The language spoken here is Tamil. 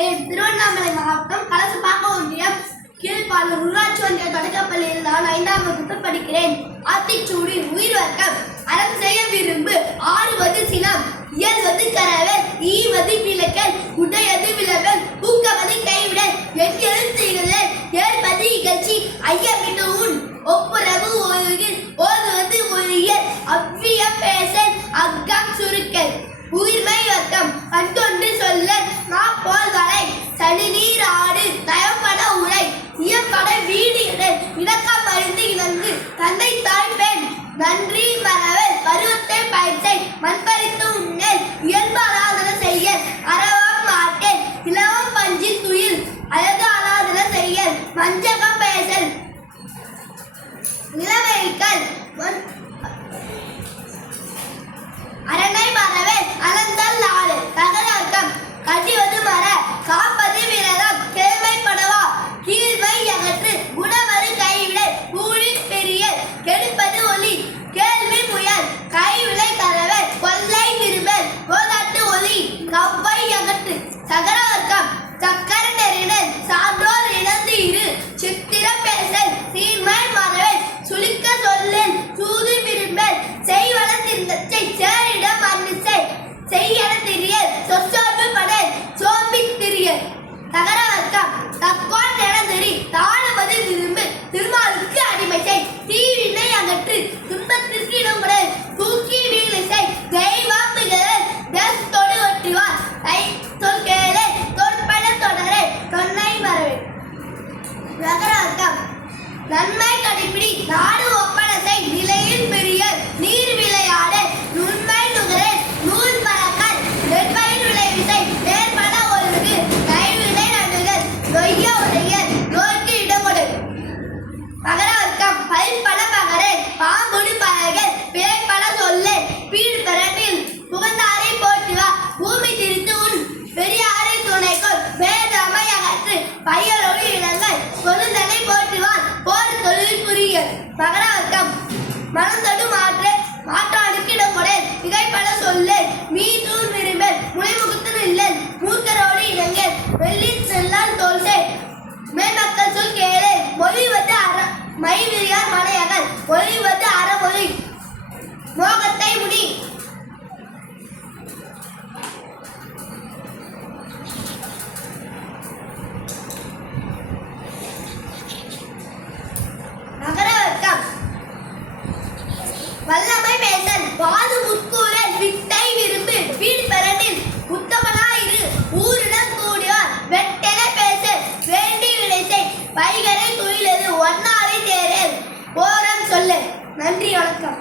பெயர் திருவண்ணாமலை மாவட்டம் கலசப்பாக்கம் ஒன்றியம் கீழ்பாலூர் ஊராட்சி ஒன்றிய தொடக்கப்பள்ளியில் நான் 5ஆம் வகுப்பு படிக்கிறேன். ஆத்திச்சூடி உயிர் வர்க்கம் அறம் செய்ய விரும்பு ஆறுவது சினம் இயல்வது கரவல் ஈவது விளக்கல் உடையது விளவல் ஊக்கவது கைவிடல் எண்ணெழுத்துகள் ஏற்பது இகழ்ச்சி ஐயமிட்டு உன் ஒப்புரவு ஓதுவது ஒழியல் அவ்விய பேசல் அக்கம் சுருக்கல் உயிர்மை வர்க்கம் கண்டொன்று சொல்ல நாப்போல் வரை சனிநீர் ஆடு தயப்பட உரை இயப்பட வீடு இணக்கம் அறிந்து இணங்கு தந்தை தாய் பெண் நன்றி மறவல் பருவத்தை பயிற்சை மண்பறித்து உண்ணல் இயல்பு ஆராதன செய்ய அறவம் மாட்டேன் இளவம் பஞ்சின் துயில் அழகு ஆராதன செய்ய மஞ்சகம் பேசல் நிலவைகள் அரணை மறவேல் அலந்தல் ஆடு ககரக்கம் கடிவது மர காப்பது விரதம் கேள்மைப்படவா கீழ்மை அகற்று குணவரு கைவிட கூலி பெரிய கெடுப்பது ஒலி கேள்வி முயல் கைவிளை கரவல் கொள்ளை விரும்பல் கோதாட்டு ஒலி கவ்வை அகற்று சகரவர்க்கம் சக்கர நெறினல் சான்றோர் இழந்து இரு சித்திர பேசல் சீர்மை மறவேல் சுளிக்க சொல்லல் சூது விரும்பல் செய்வன திருந்தச்சை சேரிடம் அன்னிசை செய்யன திரியல் சொற்சோர்வு படல் சோம்பி திரியல் தகரவர்க்கம் தக்கோன் நிலந்தெறி தாழுவது விரும்பு திருமாலுக்கு அடிமை செய் தீவினை அகற்று துன்பத்திற்கு இடமுடல் தூக்கி வீழை செய் தெய்வம் மிகழல் தேசத்தோடு ஒட்டிவார் கை சொல் கேளு தொற்பட தொடரே தொன்னை மறவே தகரவர்க்கம் நன்மை கடைபிடி நாடு ஒப்பனத்தை நிலையில் பெரிய நீர் விளையாட நுண்மை நுகரே நூல் பறக்கல் நெற்பயிர் விளைவிசை நேர்பட ஒழுங்கு கைவினை நடுகள் நொய்ய உடையல் நோய்க்கு இடமொடு பகரவர்க்கம் பல்பட பகரே பாம்புடி பறகல் பிழைப்பட சொல்லே பீடு பெறட்டில் புகழ்ந்தாரை போட்டுவா பூமி திரித்து உன் பெரியாரை துணைக்கொள் பேதமை அகற்று பையலோடு இடங்கள் கொழுந்தனை போட்டுவான் போர் தொழில் புரிய பகரவர்க்கம் மனந்தொடு மாற்றானுக்கு இடமுடன் மிகைப்பட சொல்லு மீதூர் விரும்பல் முனைமுகத்து நில்லல் மூர்க்கரோடு இணங்கல் வெள்ளின் செல்லால் தோல்சே மேன்மக்கள் சொல் கேளு மொழிவது மைவிரியார் மனையகல் மொழிவது அறமொழி மோகத்தை முடி வல்லமை பேசல் வாது முற்கூறல் வித்தை விரும்பு வீடு பெறனில் உத்தமனாயிரு ஊரிடம் கூடியார் வெட்டென பேச வேண்டி விளைசை பைகரை துயிலது ஒன்னாவை தேரல் ஓரம் சொல்லு. நன்றி, வணக்கம்.